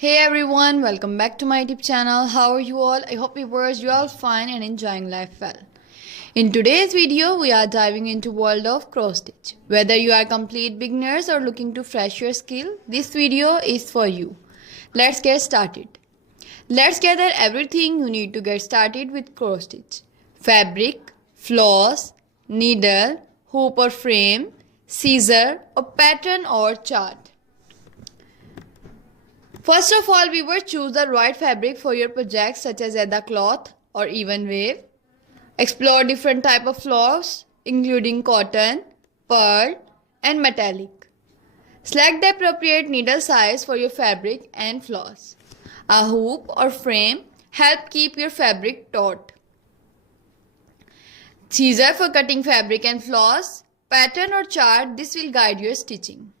Hey everyone, welcome back to my YouTube channel. How are you all? I hope viewers you all fine and enjoying life well. In today's video, we are diving into world of cross stitch. Whether you are complete beginners or looking to fresh your skill, this video is for you. Let's get started. Let's gather everything you need to get started with cross stitch. Fabric, floss, needle, hoop or frame, scissor, a pattern or chart. First of all, we will choose the right fabric for your project such as leather cloth or even wave. Explore different type of floss including cotton, pearl and metallic. Select the appropriate needle size for your fabric and floss. A hoop or frame help keep your fabric taut. Scissor for cutting fabric and floss. Pattern or chart, this will guide your stitching.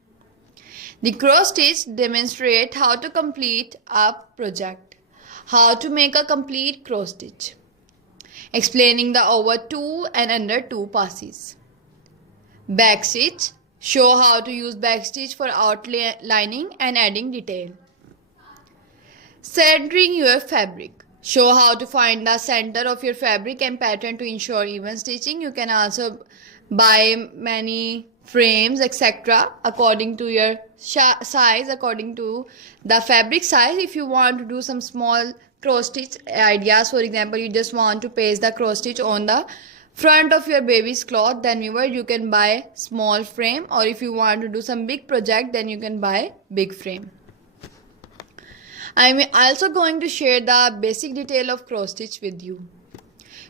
The cross stitch demonstrates how to complete a project. How to make a complete cross stitch. Explaining the over 2 and under 2 passes. Back stitch. Show how to use back stitch for outlining and adding detail. Centering your fabric. Show how to find the center of your fabric and pattern to ensure even stitching. You can also buy many frames etc. according to your size, according to the fabric size. If you want to do some small cross stitch ideas, for example you just want to paste the cross stitch on the front of your baby's cloth, then you can buy small frame, or if you want to do some big project then you can buy big frame. I'm also going to share the basic detail of cross stitch with you.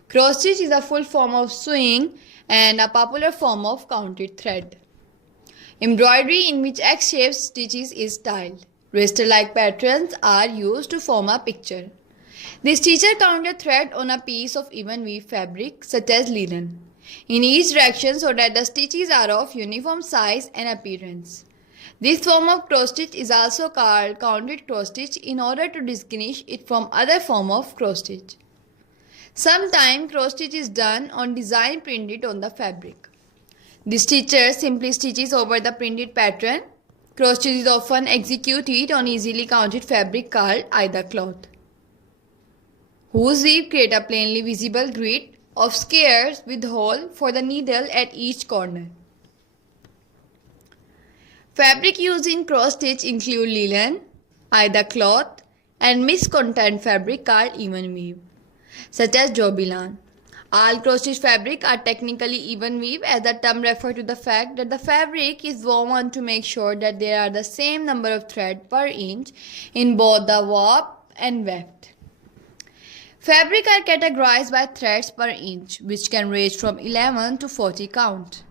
Cross stitch is a full form of sewing and a popular form of counted thread. Embroidery, in which X-shaped stitches is styled. Raster-like patterns are used to form a picture. The stitcher counted thread on a piece of even weave fabric such as linen in each direction so that the stitches are of uniform size and appearance. This form of cross stitch is also called counted cross stitch in order to distinguish it from other form of cross stitch. Sometimes cross stitch is done on design printed on the fabric. The stitcher simply stitches over the printed pattern. Cross stitch is often executed on easily counted fabric called either cloth, whose weave create a plainly visible grid of squares with hole for the needle at each corner. Fabric used in cross stitch include linen, either cloth, and mixed content fabric called even weave, such as jobilan. All cross stitch fabric are technically even weave, as the term refers to the fact that the fabric is woven to make sure that there are the same number of threads per inch in both the warp and weft. Fabric are categorized by threads per inch, which can range from 11 to 40 count.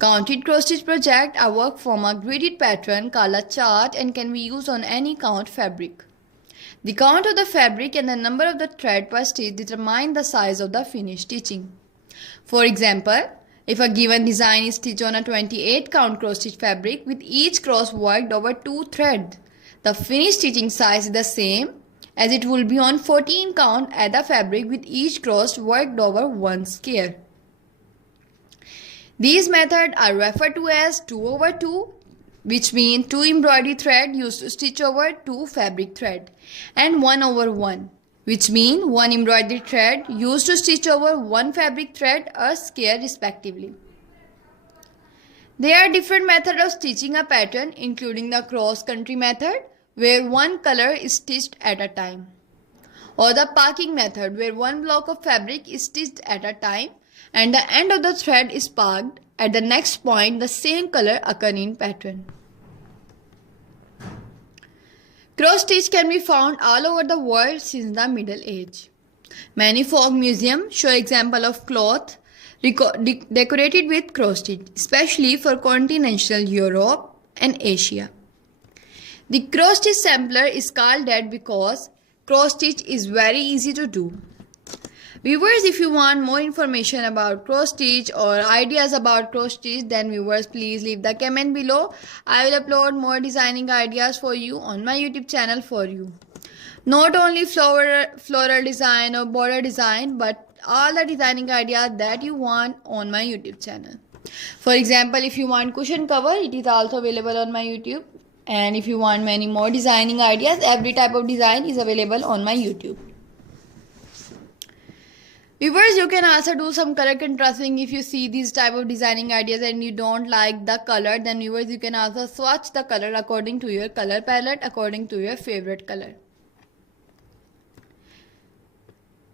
Counted cross stitch projects are worked from a gridded pattern called a chart and can be used on any count fabric. The count of the fabric and the number of the thread per stitch determine the size of the finished stitching. For example, if a given design is stitched on a 28 count cross stitch fabric with each cross worked over 2 threads, the finished stitching size is the same as it will be on 14 count at the fabric with each cross worked over 1 square. These methods are referred to as 2/2, which means 2 embroidery thread used to stitch over 2 fabric thread, and 1/1, which means 1 embroidery thread used to stitch over 1 fabric thread or square respectively. There are different methods of stitching a pattern, including the cross-country method, where one color is stitched at a time, or the parking method, where one block of fabric is stitched at a time and the end of the thread is parked at the next point the same color occur in pattern. Cross stitch can be found all over the world since the Middle Age. Many folk museums show examples of cloth decorated with cross stitch, especially for continental Europe and Asia. The cross stitch sampler is called that because cross stitch is very easy to do. Viewers, if you want more information about cross stitch or ideas about cross stitch, then viewers please leave the comment below. I will upload more designing ideas for you on my YouTube channel for you. Not only floral design or border design, but all the designing ideas that you want on my YouTube channel. For example, if you want cushion cover, it is also available on my YouTube And if you want many more designing ideas, every type of design is available on my YouTube. Viewers, you can also do some color contrasting. If you see these type of designing ideas and you don't like the color, then viewers, you can also swatch the color according to your color palette, according to your favorite color.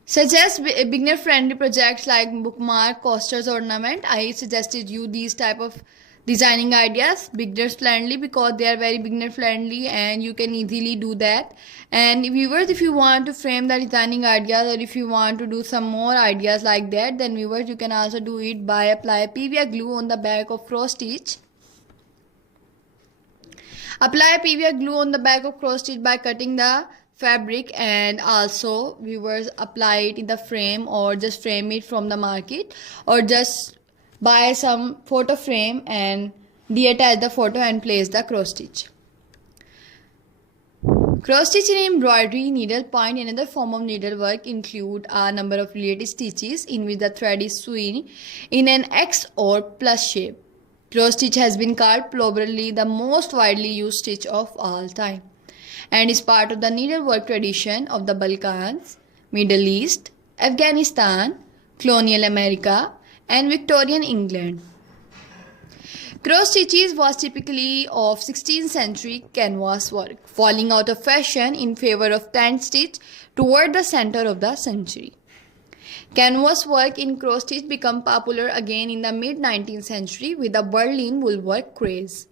Suggest beginner friendly projects like bookmark, coasters, ornament. I suggested you these type of designing ideas, beginner friendly, because they are very beginner friendly and you can easily do that. And viewers, if you want to frame the designing ideas, or if you want to do some more ideas like that, then viewers, you can also do it by apply PVA glue on the back of cross stitch. Apply PVA glue on the back of cross stitch by cutting the fabric, and also viewers, apply it in the frame or just frame it from the market, or just buy some photo frame and detach the photo and place the cross stitch. Cross stitch in embroidery, needle point, and another form of needlework include a number of related stitches in which the thread is sewn in an X or plus shape. Cross stitch has been called probably the most widely used stitch of all time, and is part of the needlework tradition of the Balkans, Middle East, Afghanistan, colonial America, and Victorian England. Cross stitches was typically of 16th century canvas work, falling out of fashion in favor of tent stitch toward the center of the century. Canvas work in cross stitch became popular again in the mid-19th century with the Berlin woolwork craze.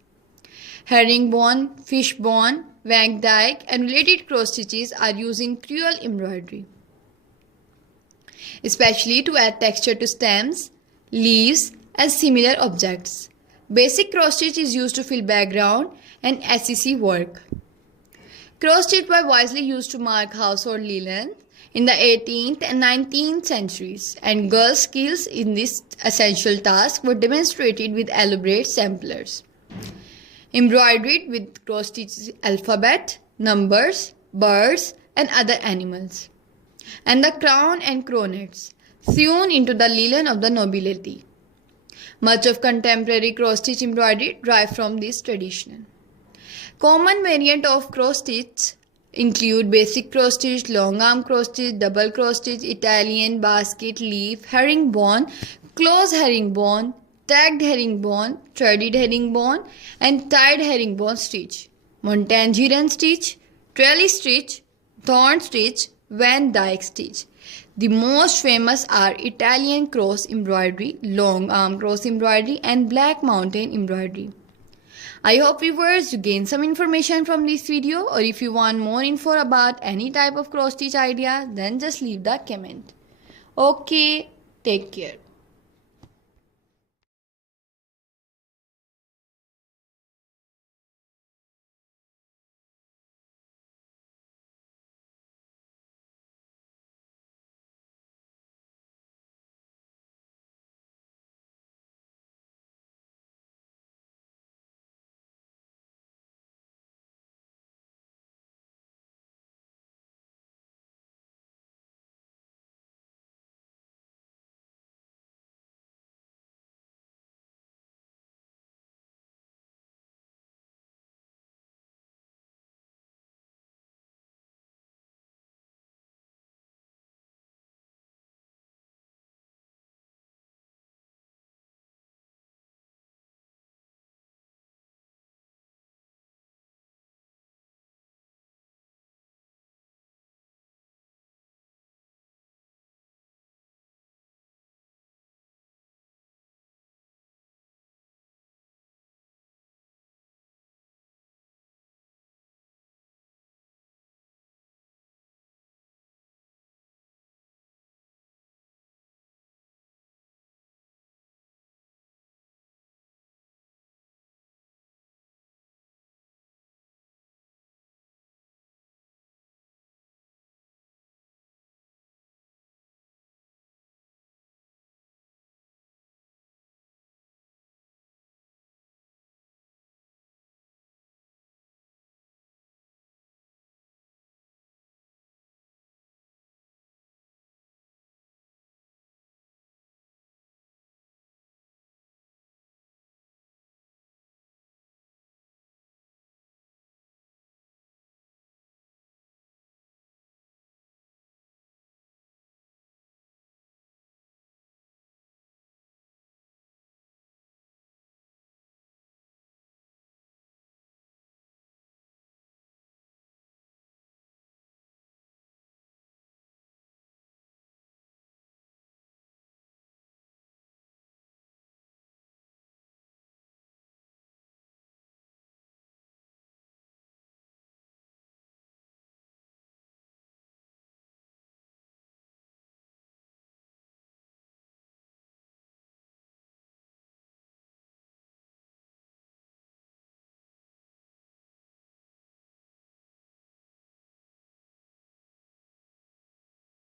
Herringbone, fishbone, Van Dyke, and related cross stitches are used in crewel embroidery, especially to add texture to stems, leaves, and similar objects. Basic cross stitch is used to fill background and SEC work. Cross stitch were wisely used to mark household linen in the 18th and 19th centuries, and girls' skills in this essential task were demonstrated with elaborate samplers embroidered with cross stitches alphabet, numbers, birds, and other animals, and the crown and coronets sewn into the linen of the nobility. Much of contemporary cross stitch embroidery derives from this tradition. Common variant of cross stitch include basic cross stitch, long arm cross stitch, double cross stitch, Italian basket leaf, herringbone, close herringbone, tagged herringbone, threaded herringbone, and tied herringbone stitch, Montangeron stitch, trellis stitch, thorn stitch, Van Dyke stitch. The most famous are Italian cross embroidery, long arm cross embroidery, and black mountain embroidery. I hope viewers you gain some information from this video, or if you want more info about any type of cross stitch idea, then just leave the comment. Okay, take care.